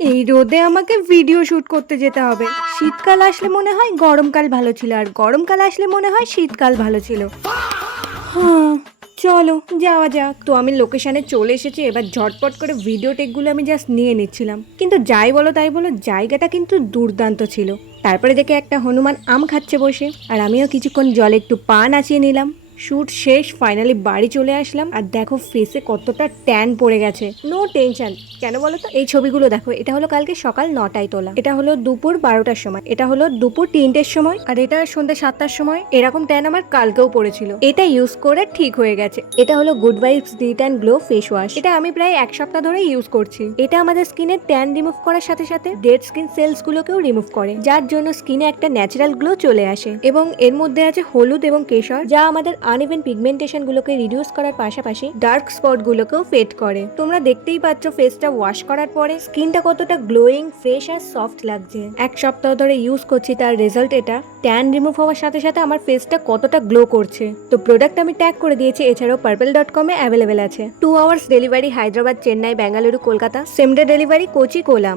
এই রোদে আমাকে ভিডিও শুট করতে যেতে হবে। শীতকাল আসলে মনে হয় গরমকাল ভালো ছিল, আর গরমকাল আসলে মনে হয় শীতকাল ভালো ছিল। হ্যাঁ, চলো যাওয়া যাক। তো আমি লোকেশনে চলে এসেছি, এবার ঝটপট করে ভিডিও টেকগুলো আমি জাস্ট নিয়ে নিচ্ছিলাম। কিন্তু যাই বলো তাই বলো, জায়গাটা কিন্তু দুর্দান্ত ছিল। তারপরে দেখে একটা হনুমান আম খাচ্ছে বসে, আর আমিও কিছুক্ষণ জলে একটু পা নাচিয়ে নিলাম। শুট শেষ, ফাইনালি বাড়ি চলে আসলাম। আর দেখো ফেসে কতটা ট্যান পড়ে গেছে। নো টেনশন, কেন বলো তো? এই ছবিগুলো দেখো, এটা হলো কালকে সকাল 9টায় তোলা, এটা হলো দুপুর 12টার সময়, এটা হলো দুপুর 3টের সময়, আর এটা সন্ধ্যা 7টার সময়। এরকম ট্যান আমার কালকেও পড়েছিল। এটা ইউজ করে ঠিক হয়ে গেছে। এটা হলো গুড ভাইবস ডিট অ্যান্ড গ্লো ফেস ওয়াশ। এটা আমি প্রায় 1 সপ্তাহ ধরে ইউজ করছি। এটা আমাদের স্কিনের ট্যান রিমুভ করার সাথে সাথে ডেড স্কিন সেলস গুলোকেও রিমুভ করে, যার জন্য স্কিনে একটা ন্যাচারাল গ্লো চলে আসে। এবং এর মধ্যে আছে হলুদ এবং কেশর, যা আমাদের আনইভেন পিগমেন্টেশন গুলোকে রিডিউস করার পাশাপাশি ডার্ক স্পট গুলোকেও ফেড করে। তোমরা দেখতেই পাচ্ছ ফেসটা ওয়াশ করার পরে স্কিনটা কতটা গ্লোয়িং, ফ্রেশ আর সফট লাগছে। 1 সপ্তাহ ধরে ইউজ করছি, তার রেজাল্ট এটা। ট্যান রিমুভ হওয়ার সাথে সাথে আমার ফেসটা কতটা গ্লো করছে। তো প্রোডাক্ট আমি ট্যাগ করে দিয়েছি। এছাড়াও purple.com-এ অ্যাভেলেবেল আছে। 2 hours delivery Hyderabad, Chennai, Bengaluru, Kolkata. Same day delivery Kochi, column.